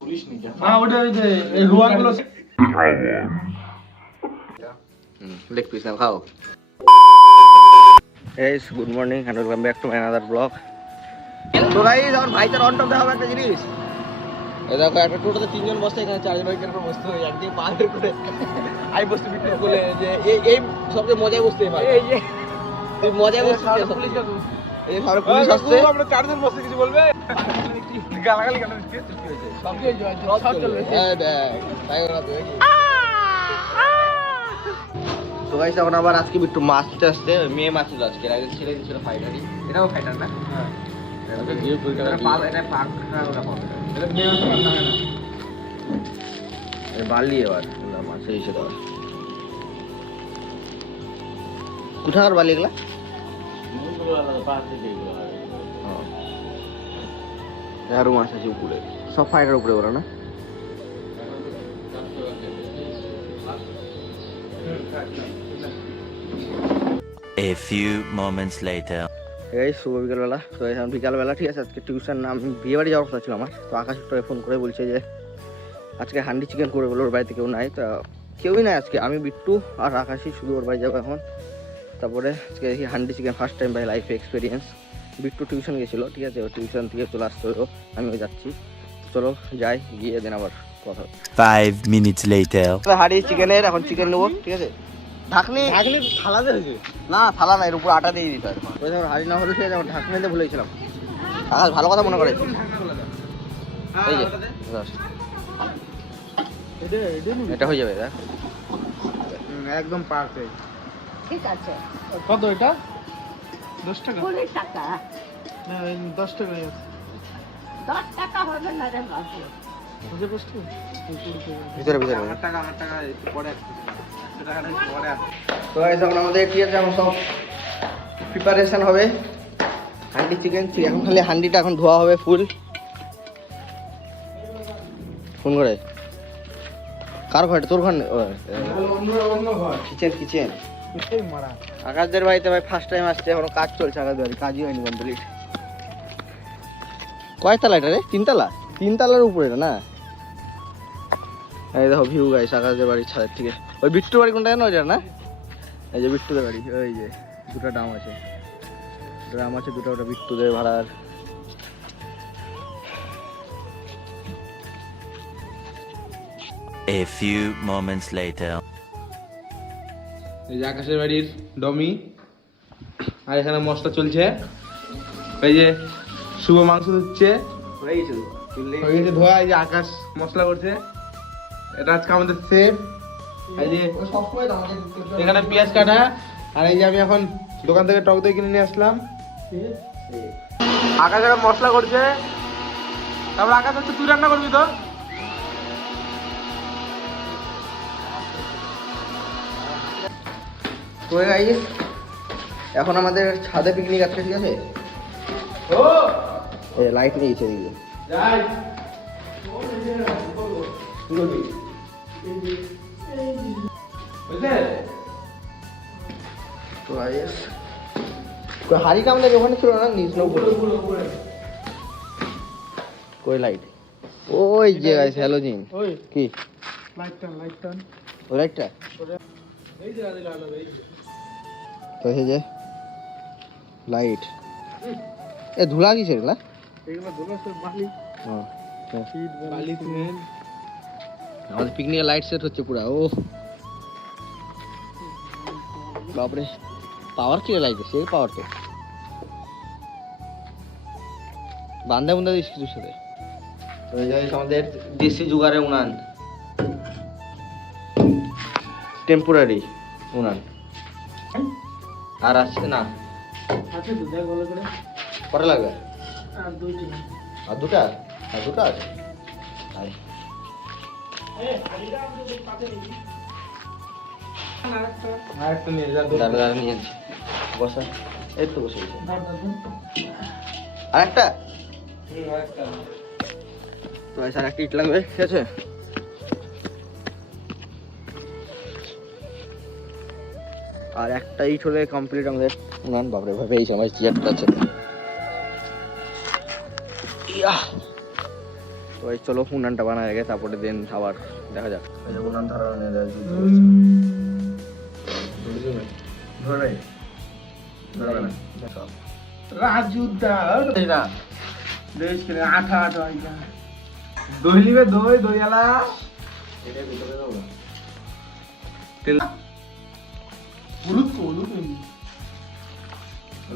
Police নি क्या हां ওটা ওই যে এই রুয়াগুলো লেগ পিস নাও খাও। Guys good morning and welcome back to my another blog. তো গাইস এখন ভাইটার অন টপ দেখাবো একটা জিনিস। এই দেখো একটা টোটোতে তিনজন বসে, এখানে চারজন ভাইটার উপর বসতে হয়, একদিকে পা ধরে করে আই বসতে বিক্রি বলে যে এই সবচেয়ে মজায় বসতে ভাই। এই যে তুই মজায় বসতে পুলিশ এই সারা পুলিশ আসছে, আমরা চারজন বসে কিছু বলবে গালাগালি কেন কি হয়েছে সব চলবে। হ্যাঁ দেখ তাই ওরা তো তো গাইস এখন আবার আজকে একটু মাছ দিতে আসছে, মেয়ে মাছ ছিল আজকে, আগে ছেড়ে দিয়েছিল ফাইটারই, এটাও ফাইটার না হ্যাঁ এটা জিও ফুলটা পাল, এটা পাক খায় ওটা পাবে, এটা মেয়ে মাছ না না এই বালি এবার না মাছ এসে দাও। কোথাকার বালি এগুলা? মুগুলো আলাদা পাহাড় থেকে এগুলো আরো মাছ আছে উপরে, সব ফাইটার উপরে ওরা না। A few moments later. এই শুভ বিকালবেলা। তো এখন বিকালবেলা ঠিক আছে, আজকে টিউশন না, আমি বিয়ে বাড়ি যাওয়ার কথা ছিল আমার। তো আকাশ একটা ফোন করে বলছে যে আজকে হান্ডি চিকেন করে বলে, ওর বাড়িতে কেউ নাই, তা কেউই নাই আজকে, আমি বিট্টু আর আকাশই শুধু ওর বাড়ি যাবো এখন। তারপরে আজকে দেখি handi chicken first time by life experience. Bittu tuition গেছিলো, ঠিক আছে, ও টিউশন থেকে চলে আসতে হলো, আমিও যাচ্ছি। চলো যাই, গিয়ে দেন আবার কথা। 5 minutes later. হাঁড়ি চিকেনের এখন চিকেন নেবো, ঠিক আছে। ঢাকনি ঢাকনি থালাতে হয়েছে না, থালা না, এর উপর আটা দিয়ে দিতে হবে। ওই যখন হাঁড়ি না হলো ঠিক আছে, আমার ঢাকনি দিয়ে ভুলেছিলাম। আকাশ ভালো কথা মনে করে, এই যে এটা হয়ে যাবে দেখ একদম পারফেক্ট। ঠিক আছে। কত এটা 10 টাকা 20 টাকা। না 10 টাকা 10 টাকা হবে না রে বাবু। বুঝে বসছো ভিতরে ভিতরে। আমার টাকা একটু পরে আসছে, টাকাটা একটু পরে আসছে। তো গাইস এখন আমাদের ঠিক আছে, এখন সব প্রিপারেশন হবে হান্ডি চিকেন। এখন খালি হান্ডিটা এখন ধোয়া হবে ফুল। ফোন করে কার ঘরে? তোর ঘর? অন্য ঘর কিচেন কিচেন। এই মারা আকাশদের বাড়িতে ভাই ফার্স্ট টাইম আসছে, এখনো কাজ চলছে, আকাশদের বাড়ি কাজই হয়নি কমপ্লিট। কয়তলা এটা রে? তিনতলা? তিনতলার উপরে না? এই দেখো ভিউ গাইস আকাশদের বাড়ির ছাদের থেকে। ওই বিট্টুর বাড়ি কোনটা জানো? ওইটা না, এই যে বিট্টুদের বাড়ি, ওই যে দুটো ড্রাম আছে, দুটো, ওটা বিট্টুদের ভাড়ার। A few moments later. এই যে আকাশের বাড়ির ডমি, আর এখানে মশলা চলছে। এই যে শুভ মাংস দিচ্ছে, হয়ে গেছে হয়ে গেছে ধোয়া। এই যে আকাশ মশলা করছে, এটা আজকে আমাদের সেফ। এই যে এখানে পেঁয়াজ কাটা, আর এই যে আমি এখন দোকান থেকে টক দই কিনে নিয়ে আসলাম। আকাশ এখন মশলা করছে, তারপর আকাশ হচ্ছে তুই রান্না করবি তো। তো গাইস এখন আমাদের ছাদে পিকনিক আছে, ঠিক আছে। ও এই লাইট নিয়েছে দিকে যাই বুঝলে। তো গাইস হাড়িটা আমাদের ওখানে ছিল না, নিজ না উপরে কই লাইট? ওই যে গাইস হ্যালোজিন। ওই কি লাইটটা ওই লাইটটা? এই যে আদি লাগালো এই তো এই যে লাইট, এ ধুলা কিসের এগুলা? এগুলো ধুলো সব বালি হ্যাঁ বালি সিমেন্ট। আমাদের পিকনিকের লাইট সেট হচ্ছে পুরা। ও বাপরে, পাওয়ার কি লাইট? সেই পাওয়ার তো বান্ধা বুন্ধা দিস কিছুর সাথে। তো এই যে আমাদের দেশি জুগারের উনান, টেম্পোরারি উনান। আর আসছে না, আছে তো দেখ ভালো করে। কটা লাগবে? আর দুইটা আর দুটা? আর দুটা আছে। আয়। আরেকটা নিয়ে যা দাঁড়া দাঁড়া নিয়ে যাচ্ছি, বসা। এই তো বসে গেছে। আর একটা তো স্যার একটা ইট লাগবে, ঠিক আছে। আর একটা ইট হলে কমপ্লিট আমাদের উনান। বাপরে ভাবে এই সময় চেয়ারটা আছে। তো এই চলো উনানটা বানা হয়ে গেছে, তারপরে দেন আবার দেখা যাক। এই যে উনান ধরা নিয়ে যায় রাজু দা দেশ কে আঠা আঠা দই নিবে, দই দইয়ালা তেল হলুদ তো হলুদ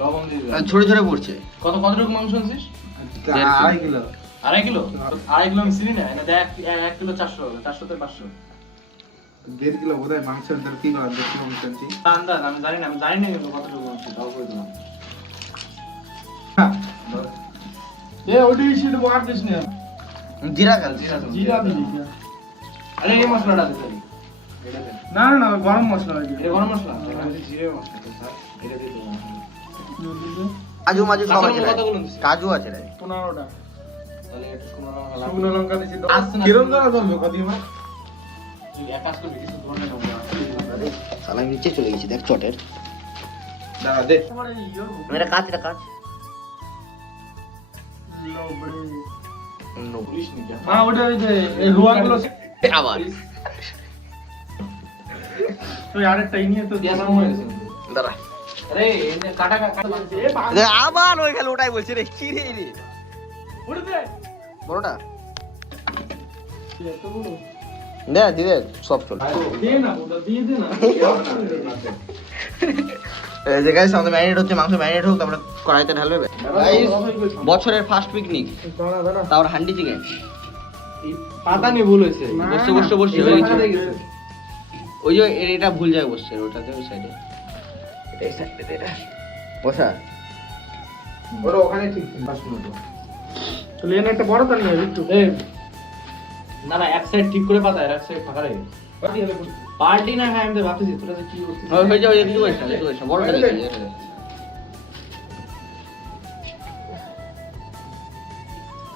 লবণ দিয়ে ঝরে ঝরে পড়ছে। কত কতটুকু মাংস আনছিস? 2.5 কিলো। 2.5 কিলো? 2.5 কিলো আমি চিনি না, এটা দেখ 1 কিলো 400 হবে, 400 তে 500। 1.5 কিলো বোধহয় মাংস আনতে কি করে 1.5 কিলো মাংস আনছি। আন্দাজ আমি জানি না এগুলো কতটুকু মাংস, তাও করে দিলাম। ওইটা ইসিড ওয়াট দিস না। জিরা গাল জিরা দিবি। আরে এই মশলাটা দে তাহলে। এটা দে। না না গরম মশলা দিবি। এটা গরম মশলা? আমি জিরে মশলা তো স্যার, এটা দিয়ে দেবো। কাজু মাজু সব আছে, কতগুলো দিছিস? কাজু আছে রে 15টা। তাহলে একটু শুকনো লঙ্কা লাগবে। শুকনো লঙ্কা দিছি। আসছে না। কিরম ধরা ধরবে কদিমা? তুই এক কাজ করবি, কিছু ধরে নেবো। সালা নিচে চলে গেছি দেখ চটের। দাঁড়া দে। মেরা কাজ এটা কাজ পুলিশ নি যা। হ্যাঁ ওটা ওই যে এই রুয়াগুলো আবার তুই আরেকটা নিয়ে তো গ্যাস অন হয়ে গেছে। দাঁড়া আরে এনে কাটা কাটা বানছে। এ বান। আবার ওই গেল, ওটাই বলছি রে কি রে রে উড়ে দে। বড়টা এত বড় দে দিদে সব চল। দে না ওটা দিয়ে দে না। এই যে গাইস আমাদের ম্যারিনেট হচ্ছে, মাংস ম্যারিনেট হোক, তারপরে কড়াইতে ঢালবে গাইস। বছরের ফার্স্ট পিকনিক, দাঁড়া দাঁড়া। তারপর হান্ডি চিকেন। পাতা নিয়ে ভুল হয়েছে। বসে বসে বসে এটা ওই মাথায় গেছে। ওই যে এটা ভুল যায় বসছে, ওটাতে ওই সাইডে, এটা এই সাইডে দে এটা বসা। ওটা ওখানে ঠিক বাস মতো। তো লেন একটা বড় তাল নিয়ে একটু। এ না না, এক সাইড ঠিক করে পাতা, আর এক সাইড ফাঁকা রাখে। পার্টি না খাই, আমি তো ভাবতেছি তোরা যে কি করছিস। হয়ে যাও, একটু বসা একটু বসা, বড়টা দেখি এটা দে।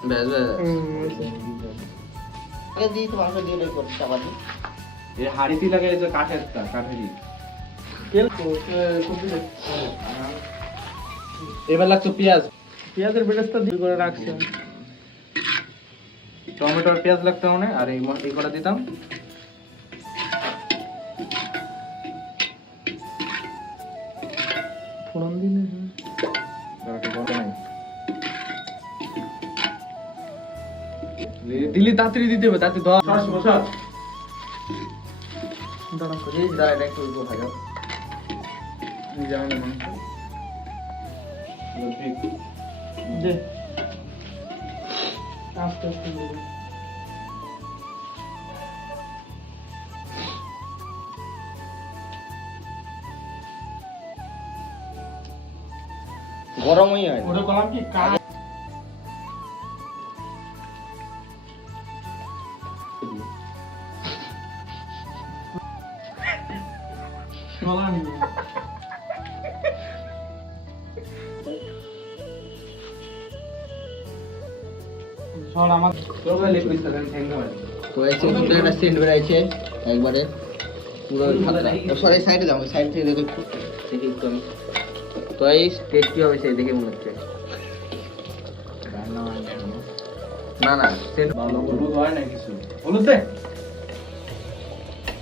বেশ বেশ আগে দিই তো মাংস দিয়ে রেখে চাপা দি। এই হাড়িতে লাগে যে কাঠেরটা, কাঠেরই। তেল কপি দে। এবার লাগছে পেঁয়াজ, পেঁয়াজের বেরেস্তা দিয়ে করে রাখছি। টমেটো আর পেঁয়াজ লাগতো মনে, আর এই এই কটা দিতাম। ফোড়ন দিলে দিলি তাড়াতাড়ি দিতে হবে, তাতে ধর। সস বসা। দাঁড়া করে দাঁড়া, এটা একটু উল্টো ভাজা। জানো না মাংস। দে। আস্তে আস্তে দে। গরমই হয় ওটা কলাম কি কাজ কলাম সর আমার তোর লিখ দিতে দেন, থ্যাংক ইউ। তো এই যে একটা সেন্ট বেরাইছে একবারে পুরো সরি সাইডে যাও, সাইড থেকে দেখো একটু, দেখি একটু আমি। তো এই টেস্ট কি হবে সেই দেখে মনে হচ্ছে। না না সেন্ট ভালো হলুদ হয় না কিছু, হলুদ দে।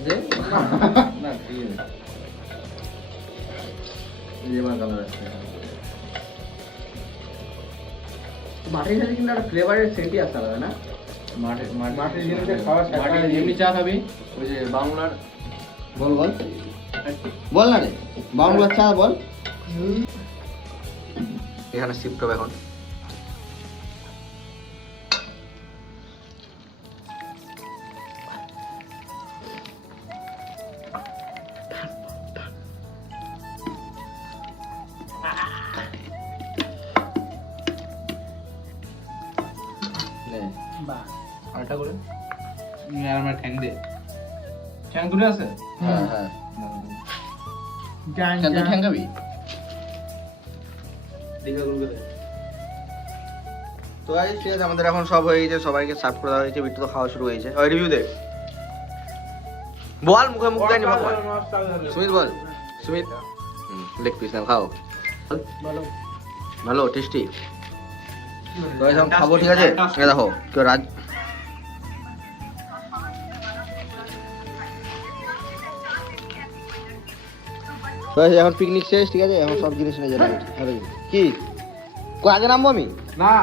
যে না দিয়ে দে। যে মা কালার আছে মাটির সাথে কিন্তু একটা ফ্লেভারের সেন্টই আসতে হবে না। মাটির জিনিসে খাওয়া মাটির এমনি চা খাবি, ওই যে বাংলার। বল বল বল না রে, বাংলা চা বল। এখানে শিফট হবে এখন। আরেকটা করে আর আমার ঠ্যাং দে। ঠ্যাং দূরে আছে? হ্যাঁ হ্যাঁ জান তুই ঠ্যাঙ্গাবি। দেখা গুলো দে। তো গাইস ঠিক আছে, আমাদের এখন সব হয়ে গেছে, সবাইকে সার্ভ করে দেওয়া হয়েছে, বিট্টু তো খাওয়া শুরু হয়েছে। ওই রিভিউ দে, বল মুখে মুখ দেয়নি বাবা। সুমিত বল, সুমিত লেগ পিস নাও খাও। ভালো ভালো টেস্টি। তো এখন খাবো, ঠিক আছে? এই দেখো কেউ রাজ তো এখন পিকনিক শেষ, ঠিক আছে? এখন সব জিনিস নিয়ে যেতে হবে। কি কই আগে নামবো আমি? না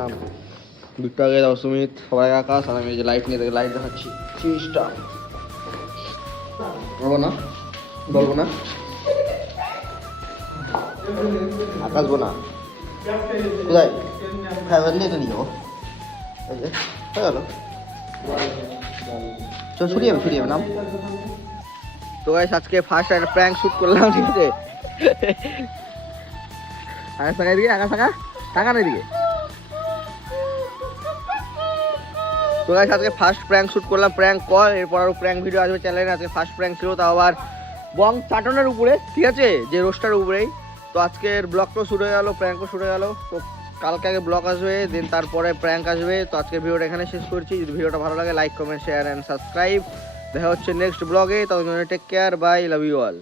নাম বিট্টু আগে দাও, সুমিত সবাই আকাশ, আর আমি এই যে লাইট নিয়ে লাইট দেখাচ্ছি। চিজটা বলবো না, বলবো না, আকাশ বোনা কোথায়? হ্যাঁ বললে তো নিয়ে যাবো। এই যে হয়ে গেল, চল ছুটিয়ে যাবে নাম। তো গাইস আজকে ফার্স্ট একটা প্র্যাঙ্ক শুট করলাম, ঠিক আছে? আকাশ টাকা এদিকে, আকাশ টাকা না এদিকে। তো গাইস আজকে ফার্স্ট প্র্যাঙ্ক শুট করলাম, প্র্যাঙ্ক কল। এরপর আরও প্র্যাঙ্ক ভিডিও আসবে চ্যানেলে। আজকে ফার্স্ট প্র্যাঙ্ক ছিল, তাও আবার বং চাটনের উপরে, ঠিক আছে? যে রোস্টার উপরেই। তো আজকের ব্লগটাও শুরু হয়ে গেলো, প্র্যাঙ্কও শুরু হয়ে গেলো। তো কালকে আগে ব্লগ আসবে, দেন তারপরে প্র্যাঙ্ক আসবে। তো আজকের ভিডিওটা এখানে শেষ করছি। যদি ভিডিওটা ভালো লাগে like comment share and subscribe. দেখা হচ্ছে নেক্সট ব্লগে। ততক্ষণ take care, bye, love you all.